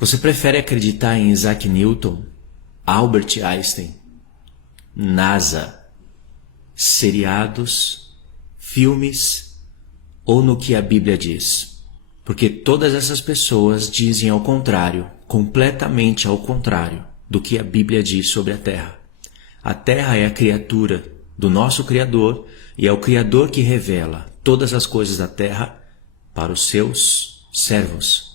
Você prefere acreditar em Isaac Newton, Albert Einstein, NASA, seriados, filmes ou no que a Bíblia diz? Porque todas essas pessoas dizem ao contrário, completamente ao contrário do que a Bíblia diz sobre a Terra. A Terra é a criatura do nosso Criador e é o Criador que revela todas as coisas da Terra para os seus servos,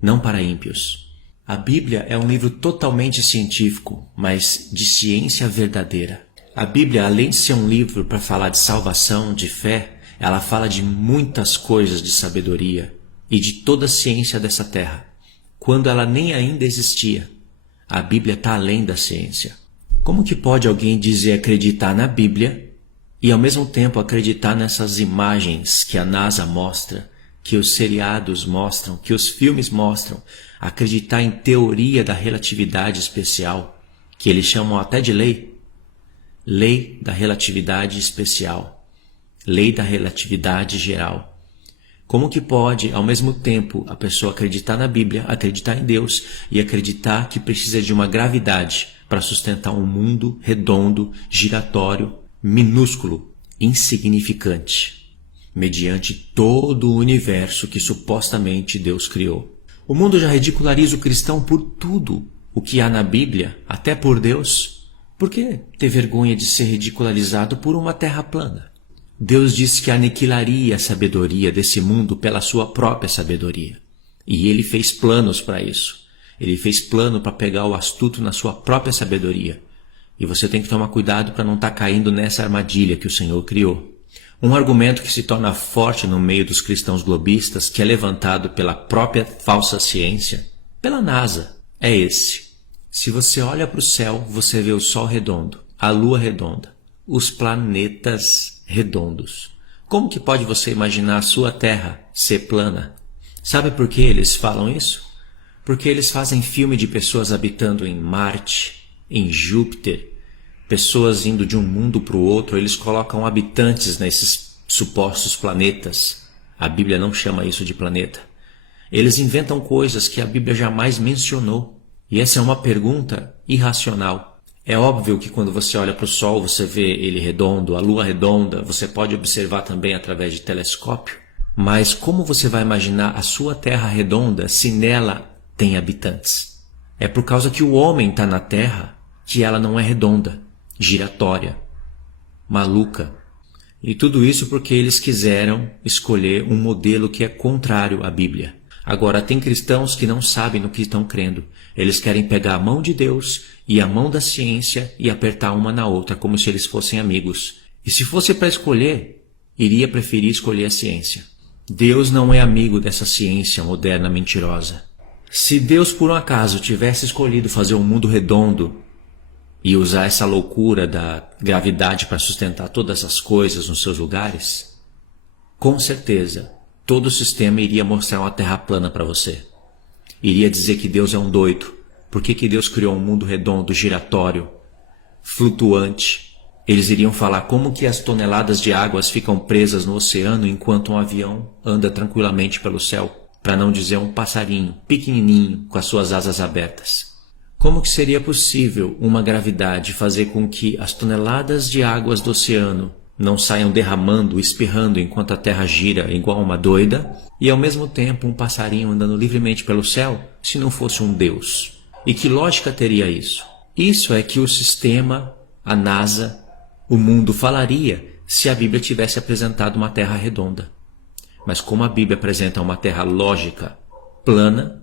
não para ímpios. A Bíblia é um livro totalmente científico, mas de ciência verdadeira. A Bíblia, além de ser um livro para falar de salvação, de fé, ela fala de muitas coisas de sabedoria e de toda a ciência dessa terra. Quando ela nem ainda existia, a Bíblia está além da ciência. Como que pode alguém dizer acreditar na Bíblia e ao mesmo tempo acreditar nessas imagens que a NASA mostra, que os seriados mostram, que os filmes mostram, acreditar em teoria da relatividade especial, que eles chamam até de lei? Lei da relatividade especial, lei da relatividade geral. Como que pode, ao mesmo tempo, a pessoa acreditar na Bíblia, acreditar em Deus e acreditar que precisa de uma gravidade para sustentar um mundo redondo, giratório, minúsculo, insignificante, mediante todo o universo que supostamente Deus criou? O mundo já ridiculariza o cristão por tudo o que há na Bíblia, até por Deus. Por que ter vergonha de ser ridicularizado por uma terra plana? Deus disse que aniquilaria a sabedoria desse mundo pela sua própria sabedoria. E Ele fez planos para isso. Ele fez plano para pegar o astuto na sua própria sabedoria. E você tem que tomar cuidado para não estar caindo nessa armadilha que o Senhor criou. Um argumento que se torna forte no meio dos cristãos globistas, que é levantado pela própria falsa ciência, pela NASA, é esse. Se você olha para o céu, você vê o Sol redondo, a Lua redonda, os planetas redondos. Como que pode você imaginar a sua Terra ser plana? Sabe por que eles falam isso? Porque eles fazem filme de pessoas habitando em Marte, em Júpiter, pessoas indo de um mundo para o outro, eles colocam habitantes nesses supostos planetas. A Bíblia não chama isso de planeta. Eles inventam coisas que a Bíblia jamais mencionou. E essa é uma pergunta irracional. É óbvio que quando você olha para o Sol, você vê ele redondo, a Lua redonda, você pode observar também através de telescópio. Mas como você vai imaginar a sua Terra redonda se nela tem habitantes? É por causa que o homem está na Terra que ela não é redonda, giratória, maluca. E tudo isso porque eles quiseram escolher um modelo que é contrário à Bíblia. Agora, tem cristãos que não sabem no que estão crendo. Eles querem pegar a mão de Deus e a mão da ciência e apertar uma na outra, como se eles fossem amigos. E se fosse para escolher, iria preferir escolher a ciência. Deus não é amigo dessa ciência moderna mentirosa. Se Deus, por um acaso, tivesse escolhido fazer um mundo redondo e usar essa loucura da gravidade para sustentar todas as coisas nos seus lugares, com certeza todo o sistema iria mostrar uma terra plana para você. Iria dizer que Deus é um doido. Por que Deus criou um mundo redondo, giratório, flutuante? Eles iriam falar como que as toneladas de águas ficam presas no oceano enquanto um avião anda tranquilamente pelo céu, para não dizer um passarinho pequenininho com as suas asas abertas. Como que seria possível uma gravidade fazer com que as toneladas de águas do oceano não saiam derramando, espirrando enquanto a Terra gira igual uma doida, e ao mesmo tempo um passarinho andando livremente pelo céu, se não fosse um Deus? E que lógica teria isso? Isso é que o sistema, a NASA, o mundo falaria se a Bíblia tivesse apresentado uma Terra redonda. Mas como a Bíblia apresenta uma Terra lógica, plana,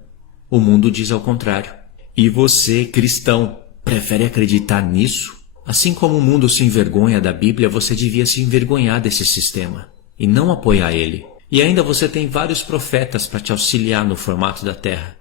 o mundo diz ao contrário. E você, cristão, prefere acreditar nisso? Assim como o mundo se envergonha da Bíblia, você devia se envergonhar desse sistema e não apoiar ele. E ainda você tem vários profetas para te auxiliar no formato da Terra,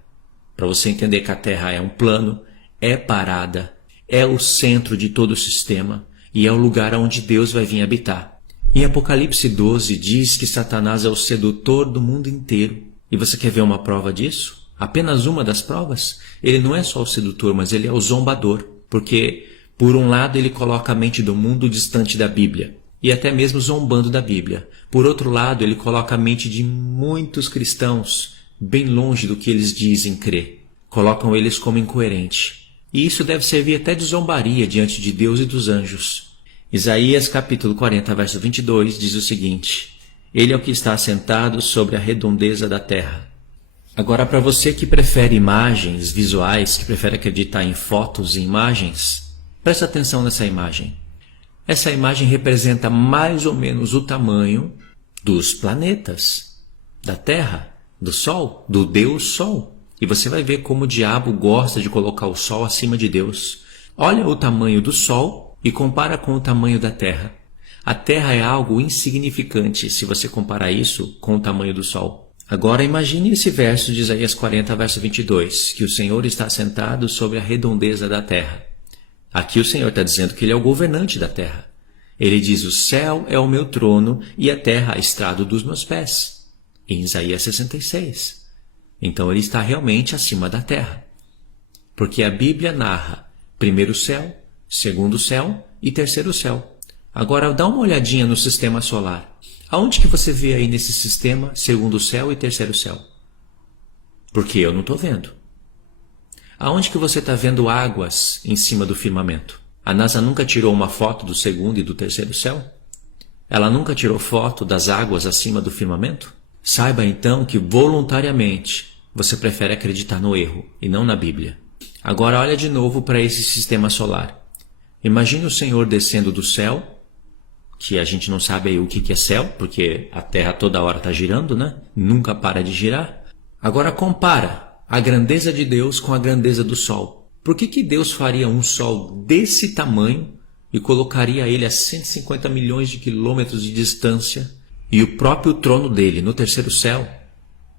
para você entender que a Terra é um plano, é parada, é o centro de todo o sistema e é o lugar onde Deus vai vir habitar. Em Apocalipse 12 diz que Satanás é o sedutor do mundo inteiro. E você quer ver uma prova disso? Apenas uma das provas? Ele não é só o sedutor, mas ele é o zombador, porque por um lado ele coloca a mente do mundo distante da Bíblia, e até mesmo zombando da Bíblia. Por outro lado, ele coloca a mente de muitos cristãos bem longe do que eles dizem crer. colocam eles como incoerente. E isso deve servir até de zombaria diante de Deus e dos anjos. Isaías capítulo 40, verso 22 diz o seguinte: Ele é o que está assentado sobre a redondeza da terra. Agora, para você que prefere imagens visuais, que prefere acreditar em fotos e imagens, presta atenção nessa imagem. Essa imagem representa mais ou menos o tamanho dos planetas, da Terra, do Sol, do Deus Sol. E você vai ver como o diabo gosta de colocar o Sol acima de Deus. Olha o tamanho do Sol e compara com o tamanho da Terra. A Terra é algo insignificante se você comparar isso com o tamanho do Sol. Agora imagine esse verso de Isaías 40, verso 22, que o Senhor está sentado sobre a redondeza da terra. Aqui o Senhor está dizendo que Ele é o governante da terra. Ele diz: o céu é o meu trono e a terra a estrado dos meus pés. Em Isaías 66. Então Ele está realmente acima da terra. Porque a Bíblia narra primeiro céu, segundo céu e terceiro céu. Agora dá uma olhadinha no sistema solar. Aonde que você vê aí nesse sistema segundo céu e terceiro céu? Porque eu não estou vendo. Aonde que você está vendo águas em cima do firmamento? A NASA nunca tirou uma foto do segundo e do terceiro céu? Ela nunca tirou foto das águas acima do firmamento? Saiba então que voluntariamente você prefere acreditar no erro e não na Bíblia. Agora olha de novo para esse sistema solar. Imagine o Senhor descendo do céu, que a gente não sabe aí o que é céu, porque a Terra toda hora está girando, né? Nunca para de girar. Agora compara a grandeza de Deus com a grandeza do Sol. Por que Deus faria um Sol desse tamanho e colocaria ele a 150 milhões de quilômetros de distância, e o próprio trono dele, no terceiro céu,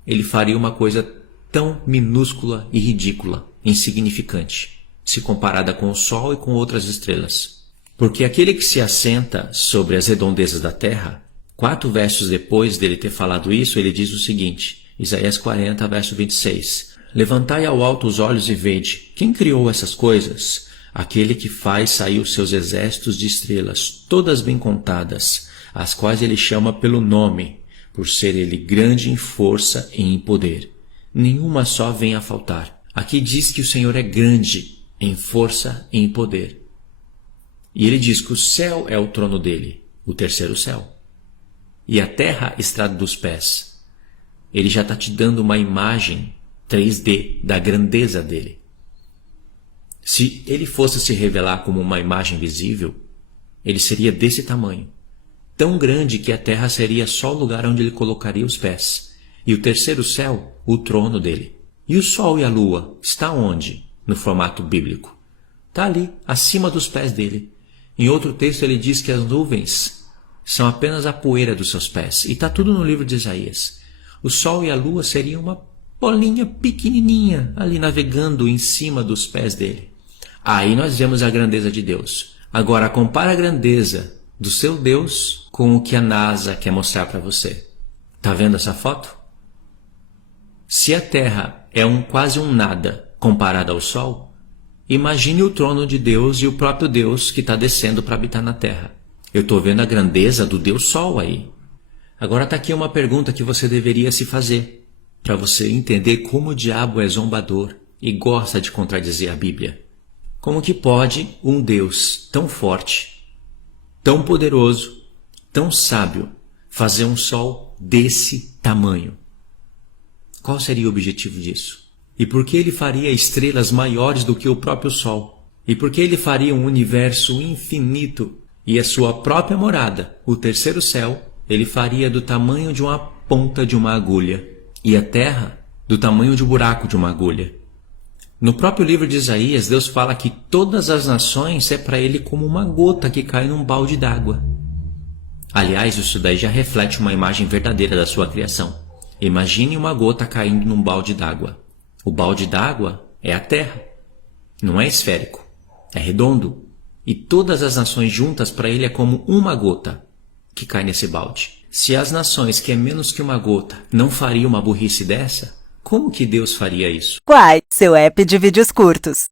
ele faria uma coisa tão minúscula e ridícula, insignificante, se comparada com o Sol e com outras estrelas? Porque aquele que se assenta sobre as redondezas da terra, 4 versos depois dele ter falado isso, ele diz o seguinte, Isaías 40, verso 26, Levantai ao alto os olhos e vede, quem criou essas coisas? Aquele que faz sair os seus exércitos de estrelas, todas bem contadas, as quais ele chama pelo nome, por ser ele grande em força e em poder. Nenhuma só vem a faltar. Aqui diz que o Senhor é grande em força e em poder. E ele diz que o céu é o trono dele, o terceiro céu. E a terra estrada dos pés. Ele já está te dando uma imagem 3D da grandeza dele. Se ele fosse se revelar como uma imagem visível, ele seria desse tamanho. Tão grande que a terra seria só o lugar onde ele colocaria os pés. E o terceiro céu, o trono dele. E o sol e a lua, está onde? No formato bíblico. Está ali, acima dos pés dele. Em outro texto ele diz que as nuvens são apenas a poeira dos seus pés. E está tudo no livro de Isaías. O sol e a lua seriam uma bolinha pequenininha ali navegando em cima dos pés dele. Aí nós vemos a grandeza de Deus. Agora compara a grandeza do seu Deus com o que a NASA quer mostrar para você. Está vendo essa foto? Se a Terra é quase um nada comparado ao Sol, imagine o trono de Deus e o próprio Deus que está descendo para habitar na Terra. Eu estou vendo a grandeza do Deus Sol aí. Agora está aqui uma pergunta que você deveria se fazer, para você entender como o diabo é zombador e gosta de contradizer a Bíblia. Como que pode um Deus tão forte, tão poderoso, tão sábio, fazer um sol desse tamanho? Qual seria o objetivo disso? E por que ele faria estrelas maiores do que o próprio Sol? E por que ele faria um universo infinito e a sua própria morada, o terceiro céu, ele faria do tamanho de uma ponta de uma agulha e a terra do tamanho de um buraco de uma agulha? No próprio livro de Isaías, Deus fala que todas as nações é para ele como uma gota que cai num balde d'água. Aliás, isso daí já reflete uma imagem verdadeira da sua criação. Imagine uma gota caindo num balde d'água. O balde d'água é a terra. Não é esférico, é redondo. E todas as nações juntas para ele é como uma gota que cai nesse balde. Se as nações, que é menos que uma gota, não fariam uma burrice dessa, como que Deus faria isso? Quai, seu app de vídeos curtos.